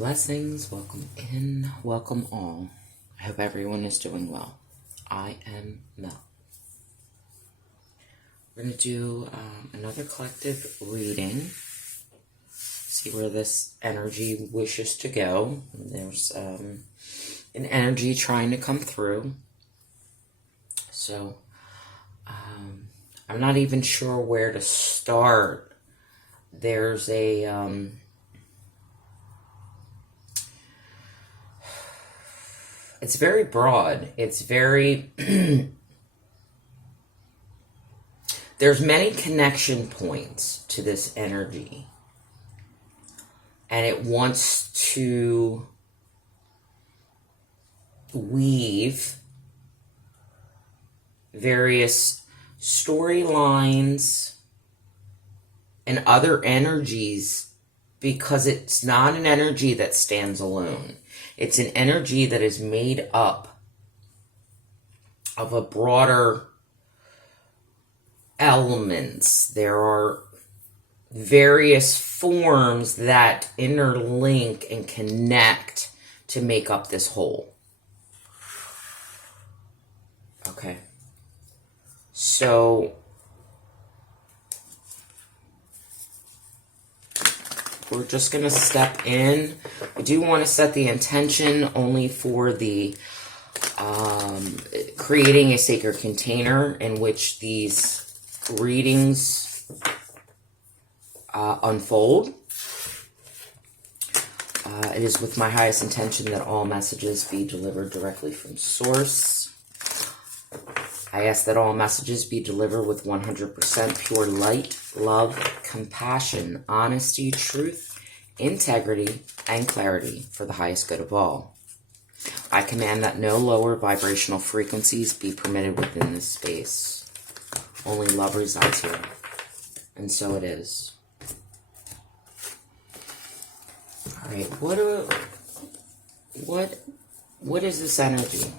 Blessings, welcome in, welcome all. I hope everyone is doing well. I am Mel. We're going to do another collective reading. See where this energy wishes to go. There's an energy trying to come through. So, I'm not even sure where to start. There's a... It's very broad. It's very... There's many connection points to this energy. And it wants to weave various storylines and other energies, because it's not an energy that stands alone. It's an energy that is made up of a broader elements. There are various forms that interlink and connect to make up this whole. Okay. So we're just going to step in. I do want to set the intention only for the creating a sacred container in which these readings unfold. It is with my highest intention that all messages be delivered directly from source. I ask that all messages be delivered with 100% pure light, love, compassion, honesty, truth, integrity, and clarity for the highest good of all. I command that no lower vibrational frequencies be permitted within this space. Only love resides here. And so it is. Alright, what is this energy?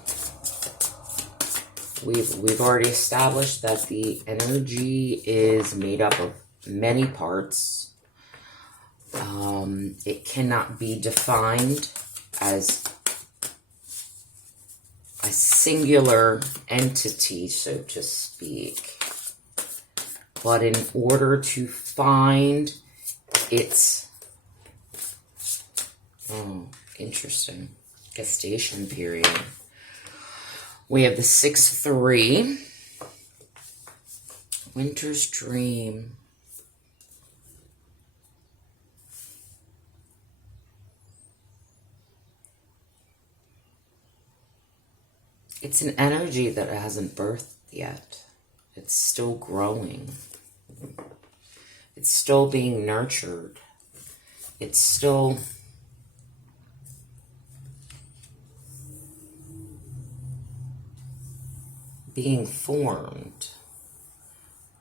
We've already established that the energy is made up of many parts. It cannot be defined as a singular entity, so to speak. But in order to find its interesting gestation period, we have the 6-3, Winter's Dream. It's an energy that hasn't birthed yet. It's still growing. It's still being nurtured. It's still being formed.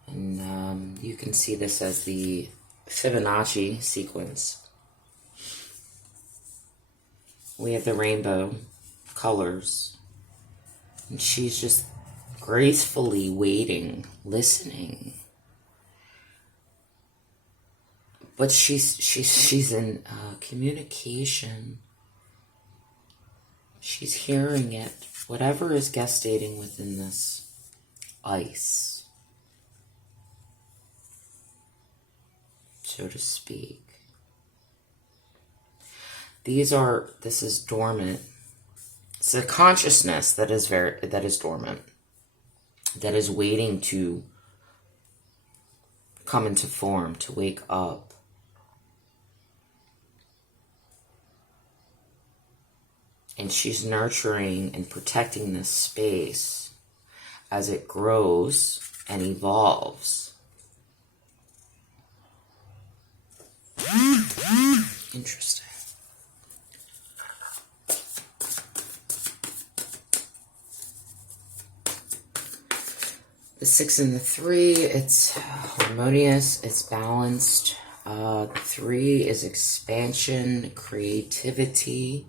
And you can see this as the Fibonacci sequence. We have the rainbow colors. And she's just gracefully waiting, listening. But she's in communication. She's hearing it. Whatever is gestating within this ice, so to speak. This is dormant. It's a consciousness that is dormant, that is waiting to come into form, to wake up. And she's nurturing and protecting this space as it grows and evolves. Interesting. The 6 and the 3, it's harmonious, it's balanced. 3 is expansion, creativity.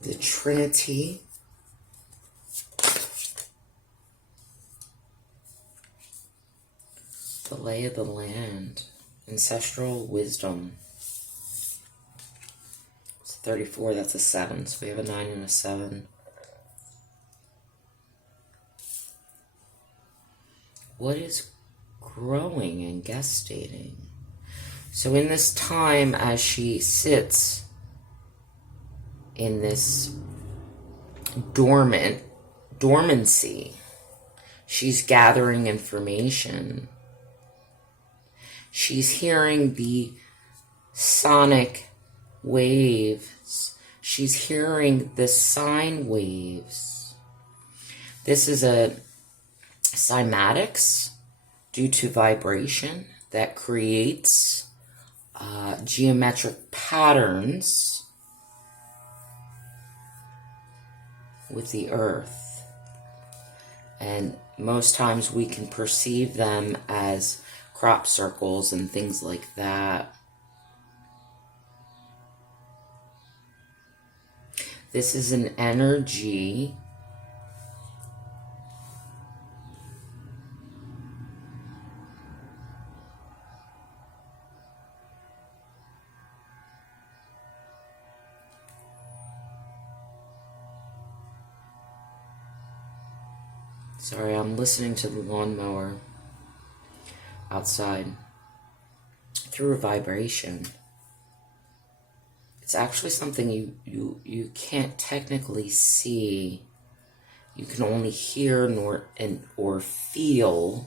The Trinity. The lay of the land. Ancestral wisdom. 34, that's a 7. So we have a 9 and a 7. What is growing and gestating? So in this time, as she sits in this dormancy, she's gathering information. She's hearing the sonic waves. She's hearing the sine waves. This is a cymatics due to vibration that creates geometric patterns with the earth. And most times we can perceive them as crop circles and things like that. This is an energy sorry, I'm listening to the lawnmower outside through a vibration. It's actually something you can't technically see. You can only hear or feel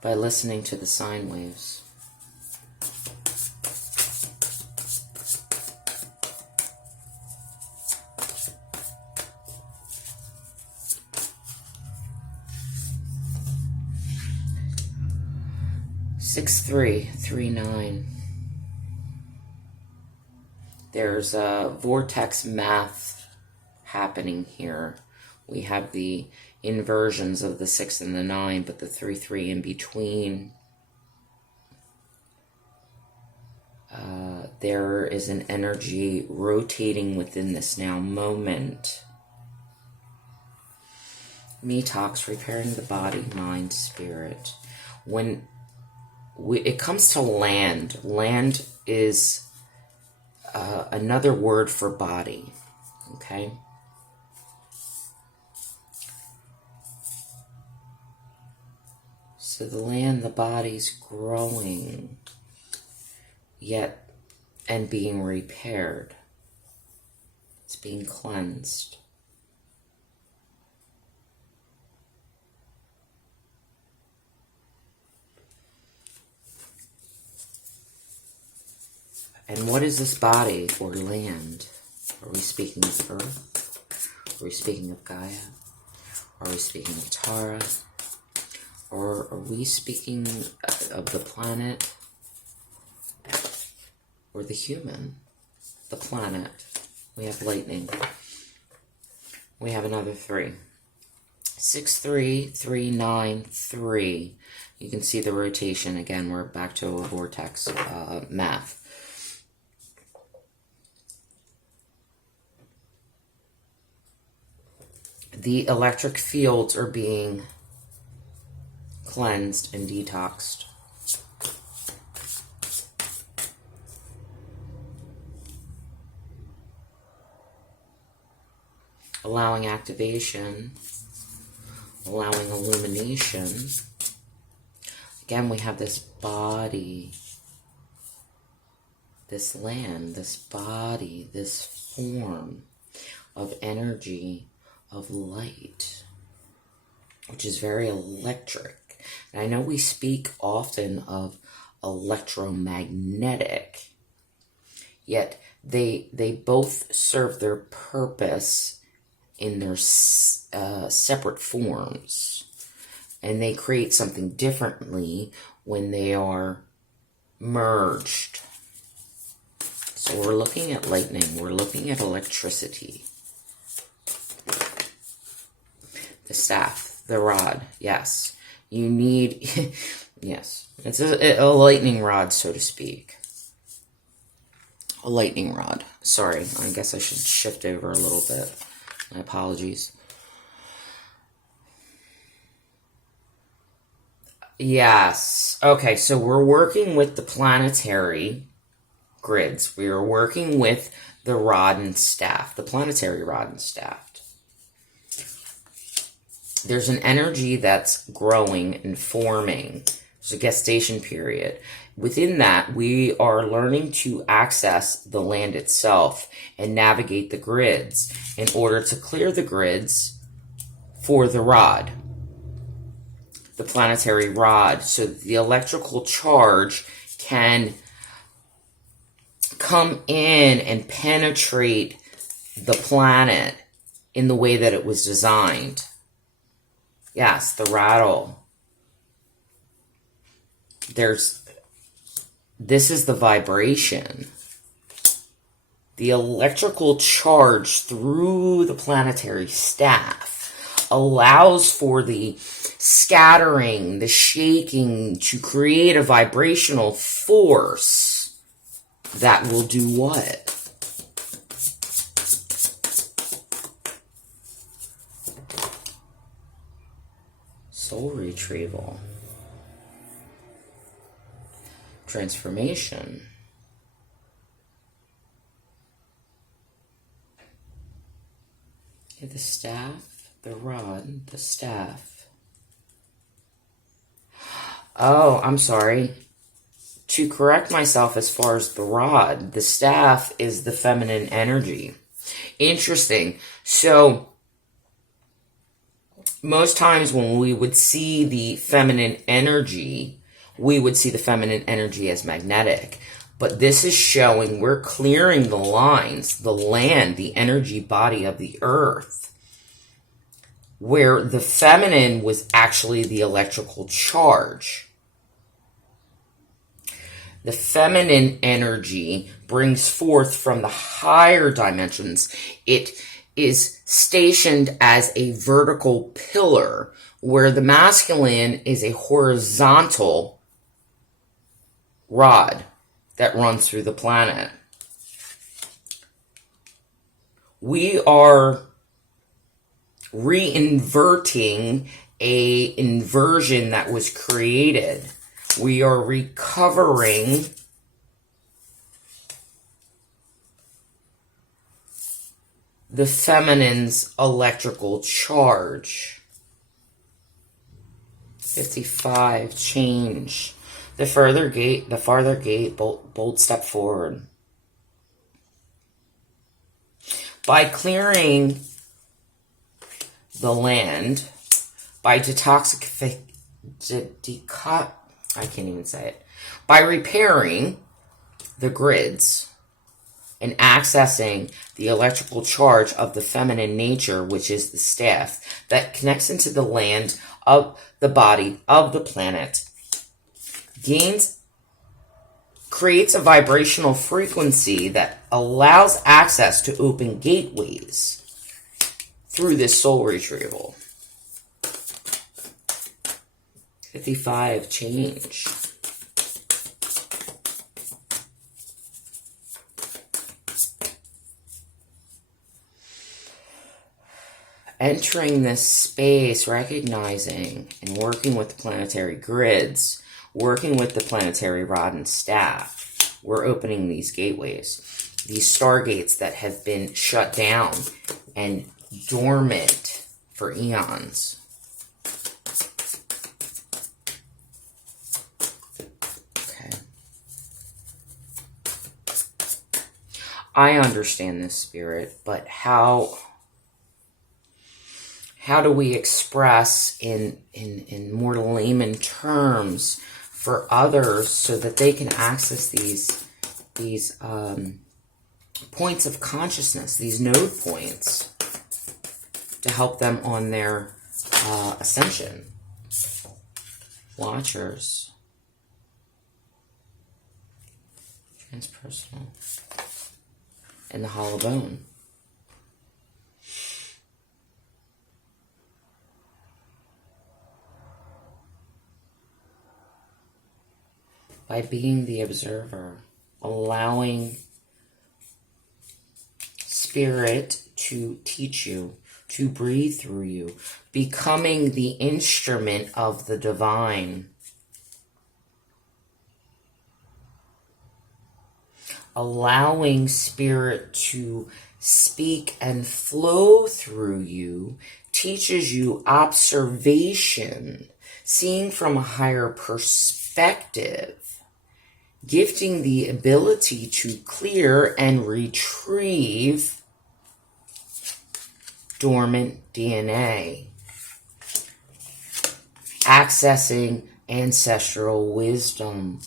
by listening to the sine waves. Six, 3, 3, 9. There's a vortex math happening here. We have the inversions of the 6 and the 9, but the 3, 3 in between. There is an energy rotating within this now moment. Detox, repairing the body, mind, spirit. When it comes to land, land is another word for body, okay? So the land, the body's growing, yet, and being repaired. It's being cleansed. And what is this body or land? Are we speaking of Earth? Are we speaking of Gaia? Are we speaking of Tara? Or are we speaking of the planet? Or the human? The planet. We have lightning. We have another 3. 6, 3, 3, 9, 3. You can see the rotation. Again, we're back to a vortex math. The electric fields are being cleansed and detoxed. Allowing activation, allowing illumination. Again, we have this body, this land, this body, this form of energy, of light, which is very electric. And I know we speak often of electromagnetic, yet they both serve their purpose in their separate forms, and they create something differently when they are merged. So we're looking at lightning, we're looking at electricity. The staff, the rod, yes. You need, yes, it's a lightning rod, so to speak. A lightning rod. Sorry, I guess I should shift over a little bit. My apologies. Yes. Okay, so we're working with the planetary grids. We are working with the rod and staff, the planetary rod and staff. There's an energy that's growing and forming. There's a gestation period. Within that, we are learning to access the land itself and navigate the grids in order to clear the grids for the rod, the planetary rod, so that the electrical charge can come in and penetrate the planet in the way that it was designed. Yes, the rattle. This is the vibration. The electrical charge through the planetary staff allows for the scattering, the shaking to create a vibrational force that will do what? Soul retrieval. Transformation. The staff, the rod, the staff. Oh, I'm sorry. To correct myself as far as the rod, the staff is the feminine energy. Interesting. So, most times when we would see the feminine energy, we would see the feminine energy as magnetic. But this is showing we're clearing the lines, the land, the energy body of the earth, where the feminine was actually the electrical charge. The feminine energy brings forth from the higher dimensions. It is stationed as a vertical pillar, where the masculine is a horizontal rod that runs through the planet. We are reinverting a inversion that was created. We are recovering the feminine's electrical charge. 55, change. The farther gate, bold step forward. By clearing the land, by by repairing the grids and accessing the electrical charge of the feminine nature, which is the staff, that connects into the land of the body of the planet, creates a vibrational frequency that allows access to open gateways through this soul retrieval. 55, change. Entering this space, recognizing and working with the planetary grids, working with the planetary rod and staff, we're opening these gateways, these stargates that have been shut down and dormant for eons. Okay. I understand this, Spirit, but how do we express in more layman terms for others so that they can access these points of consciousness, these node points, to help them on their ascension? Watchers. Transpersonal. And the hollow bone. By being the observer, allowing Spirit to teach you, to breathe through you, becoming the instrument of the divine. allowing spirit to speak and flow through you teaches you observation, seeing from a higher perspective, gifting the ability to clear and retrieve dormant DNA, accessing ancestral wisdom.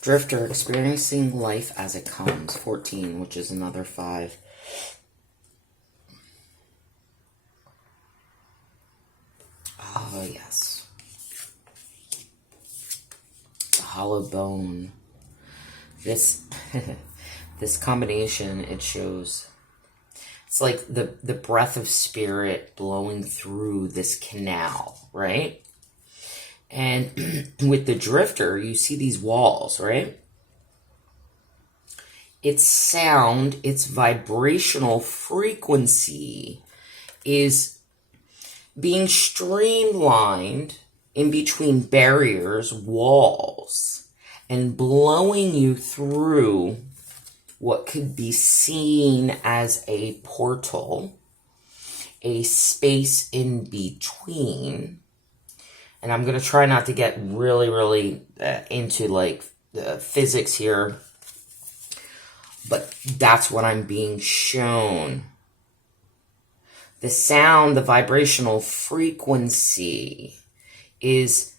Drifter, experiencing life as it comes. 14, which is another 5. Oh, yes. The hollow bone. This, this combination, it shows, it's like the breath of spirit blowing through this canal, right? And with the drifter, you see these walls, right? Its sound, its vibrational frequency is being streamlined in between barriers, walls, and blowing you through what could be seen as a portal, a space in between. And I'm going to try not to get really into like physics here, but that's what I'm being shown. The sound, the vibrational frequency is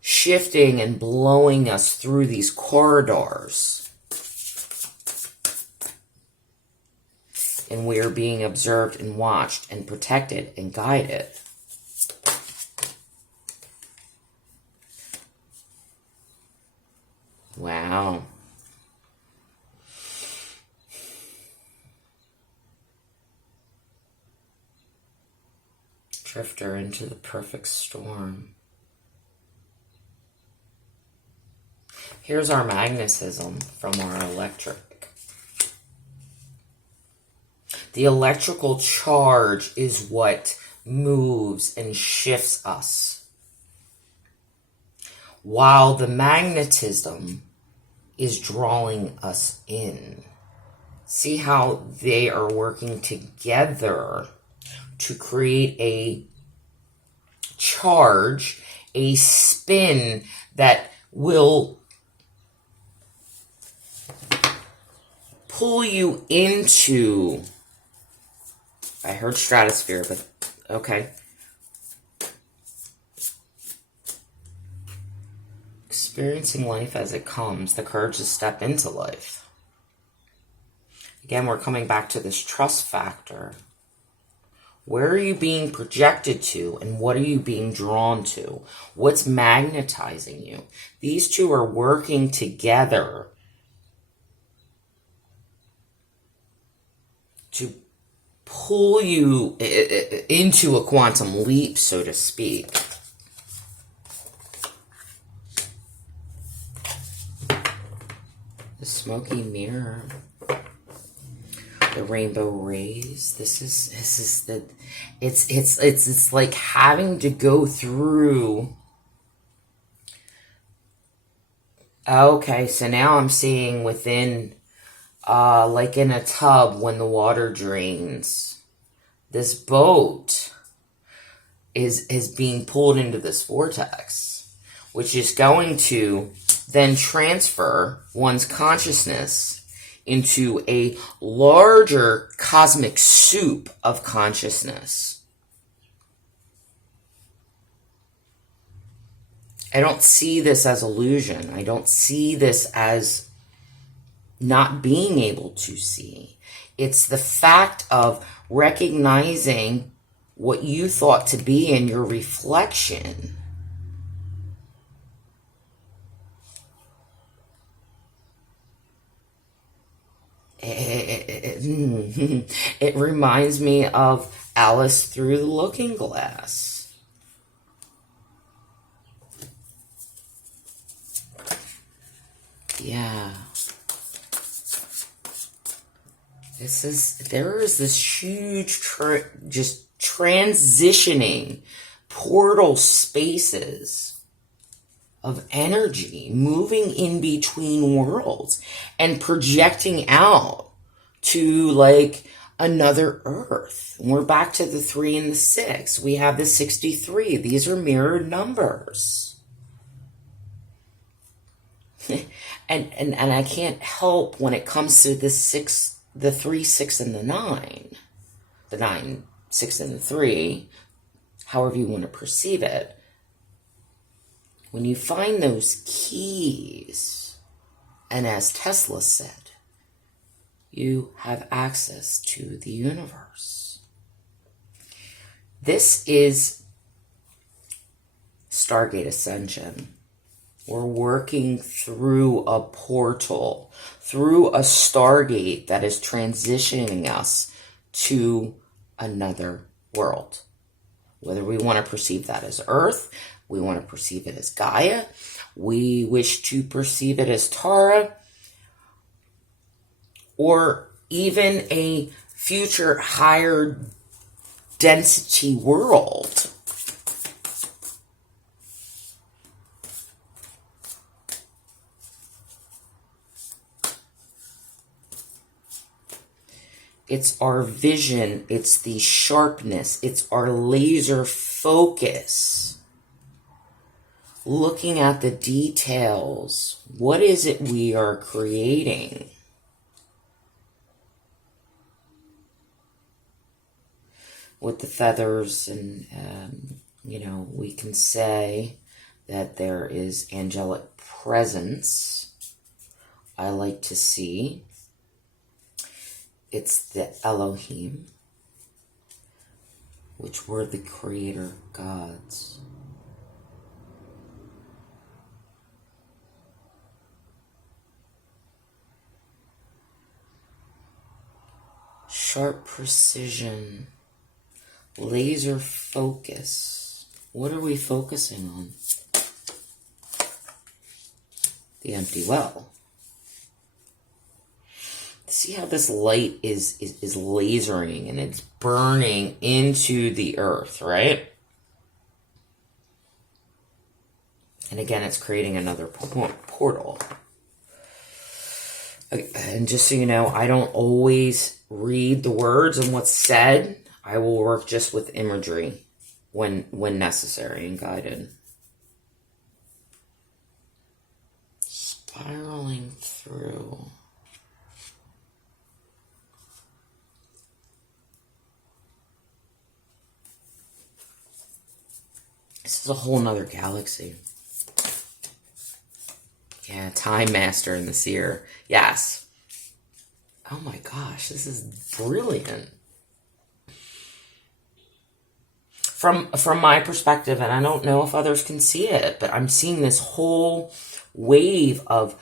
shifting and blowing us through these corridors. And we are being observed and watched and protected and guided. Wow. Drifter into the perfect storm. Here's our magnetism from our electric. The electrical charge is what moves and shifts us, while the magnetism is drawing us in. See how they are working together to create a charge, a spin that will pull you into, I heard stratosphere, but okay. Experiencing life as it comes, the courage to step into life. Again, we're coming back to this trust factor. Where are you being projected to, and what are you being drawn to? What's magnetizing you? These two are working together to pull you into a quantum leap, so to speak. The smoky mirror. The rainbow rays. This is the, it's like having to go through. Okay, so now I'm seeing within, like in a tub when the water drains, this boat is being pulled into this vortex, which is going to then transfer one's consciousness into a larger cosmic soup of consciousness. I don't see this as illusion. I don't see this as not being able to see. It's the fact of recognizing what you thought to be in your reflection. It reminds me of Alice Through the Looking Glass. Yeah. there is this huge, just transitioning portal spaces of energy moving in between worlds and projecting out to like another Earth. And we're back to the 3 and the 6. We have the 63. These are mirrored numbers. and I can't help when it comes to the 6, the 3, 6, and the 9. The 9, 6, and the 3, however you want to perceive it. When you find those keys, and as Tesla said, you have access to the universe. This is Stargate Ascension. We're working through a portal, through a Stargate that is transitioning us to another world. Whether we want to perceive that as Earth, we want to perceive it as Gaia, we wish to perceive it as Tara, or even a future higher density world. It's our vision, it's the sharpness, it's our laser focus. Looking at the details. What is it we are creating? With the feathers, and we can say that there is angelic presence. I like to see. It's the Elohim, which were the creator gods. Sharp precision, laser focus. What are we focusing on? The empty well. See how this light is lasering and it's burning into the earth, right? And again, it's creating another portal. And just so you know, I don't always read the words and what's said. I will work just with imagery when necessary and guided. Spiraling through. This is a whole nother galaxy. Yeah, Time Master and the Seer. Yes. Oh my gosh, this is brilliant. From my perspective, and I don't know if others can see it, but I'm seeing this whole wave of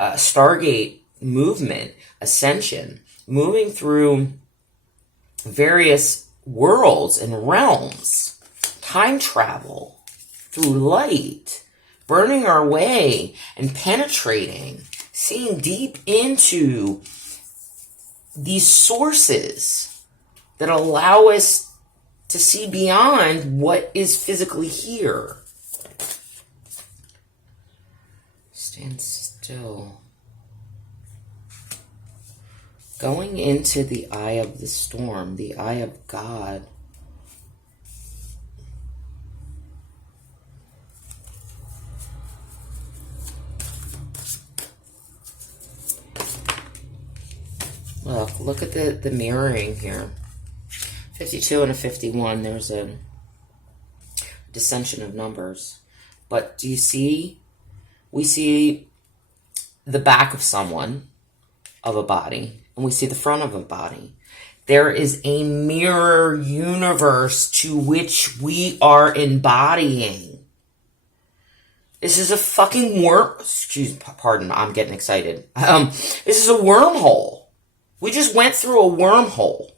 Stargate movement, Ascension, moving through various worlds and realms. Time travel through light, burning our way and penetrating, seeing deep into these sources that allow us to see beyond what is physically here. Stand still. Going into the eye of the storm, the eye of God. Look at the mirroring here. 52 and a 51, there's a dissension of numbers. But do you see? We see the back of someone, of a body, and we see the front of a body. There is a mirror universe to which we are embodying. This is a fucking pardon, I'm getting excited. This is a wormhole. We just went through a wormhole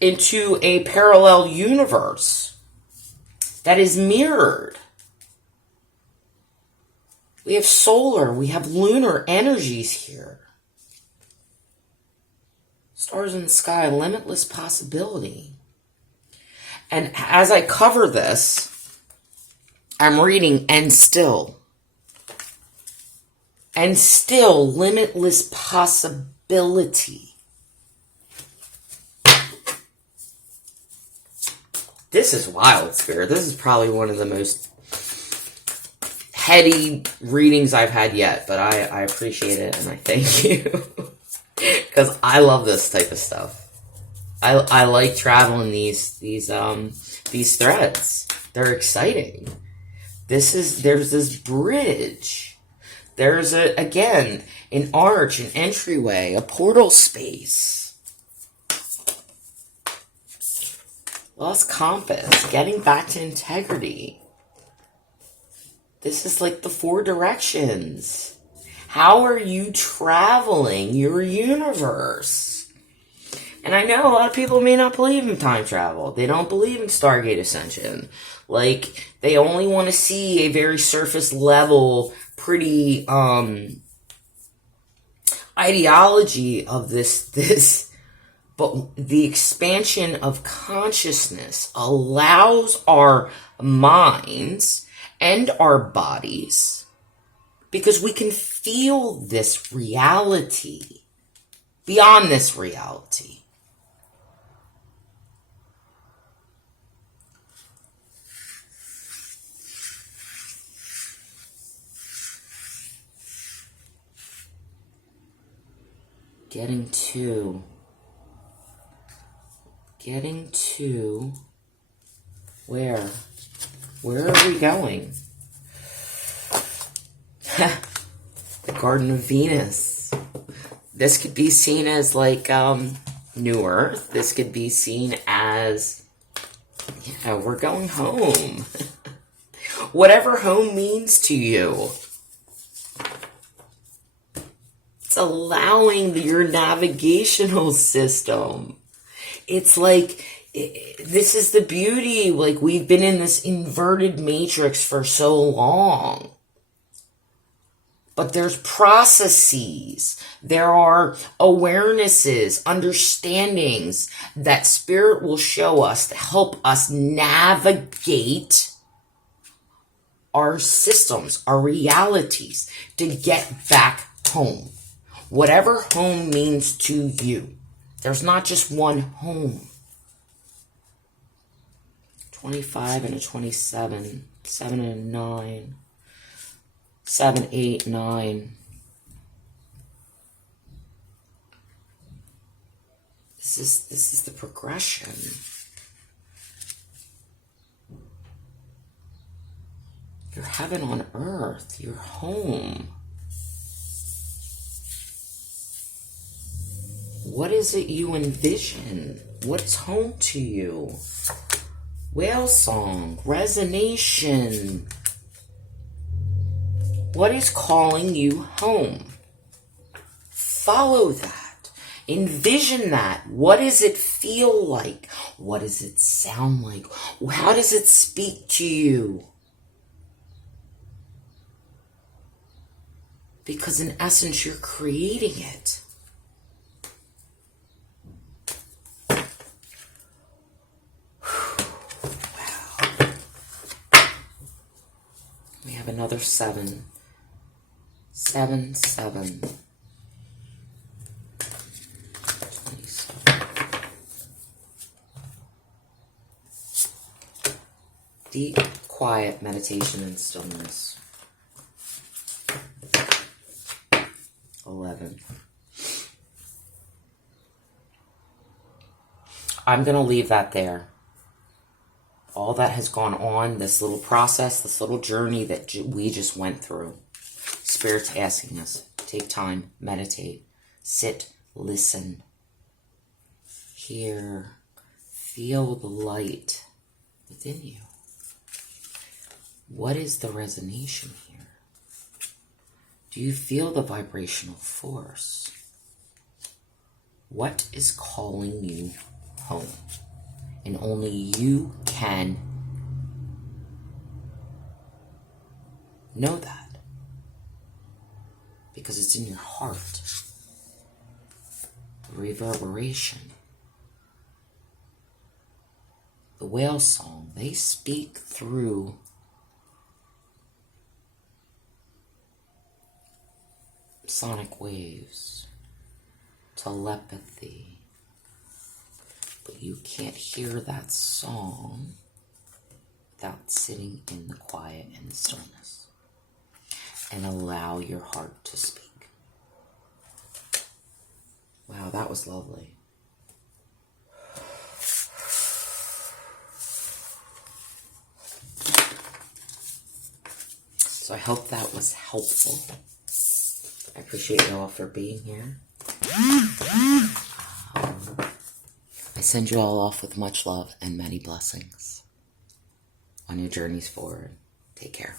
into a parallel universe that is mirrored. We have solar, we have lunar energies here. Stars in the sky, limitless possibility. And as I cover this, I'm reading and still, limitless possibility. This is wild, Spirit. This is probably one of the most heady readings I've had yet, but I appreciate it and I thank you. Because I love this type of stuff. I like traveling these threads. They're exciting. There's this bridge. There's again an arch, an entryway, a portal space. Lost compass, getting back to integrity. This is like the 4 directions. How are you traveling your universe? And I know a lot of people may not believe in time travel. They don't believe in Stargate Ascension. Like, they only want to see a very surface level, pretty, ideology of this. But the expansion of consciousness allows our minds and our bodies, because we can feel this reality beyond this reality. Getting to where? Where are we going? The Garden of Venus. This could be seen as like New Earth. This could be seen as, yeah, we're going home. Whatever home means to you. It's allowing your navigational system. It's like, this is the beauty. Like, we've been in this inverted matrix for so long. But there's processes, there are awarenesses, understandings that Spirit will show us to help us navigate our systems, our realities, to get back home. Whatever home means to you. There's not just one home. 25 and a 27, 7 and a 9. 7, 8, 9. This is the progression. Your heaven on earth, your home. What is it you envision? What's home to you? Whale song, resonation. What is calling you home? Follow that. Envision that. What does it feel like? What does it sound like? How does it speak to you? Because in essence, you're creating it. Wow. We have another 7. 7, 7. 27. Deep, quiet meditation and stillness. 11. I'm going to leave that there. All that has gone on, this little process, this little journey that we just went through. Spirit's asking us, take time, meditate, sit, listen, hear, feel the light within you. What is the resonation here? Do you feel the vibrational force? What is calling you home? And only you can know that. because it's in your heart. The reverberation. The whale song, they speak through sonic waves, telepathy. But you can't hear that song without sitting in the quiet and the stillness and allow your heart to speak. Wow, that was lovely. So I hope that was helpful. I appreciate you all for being here. I send you all off with much love and many blessings on your journeys forward. Take care.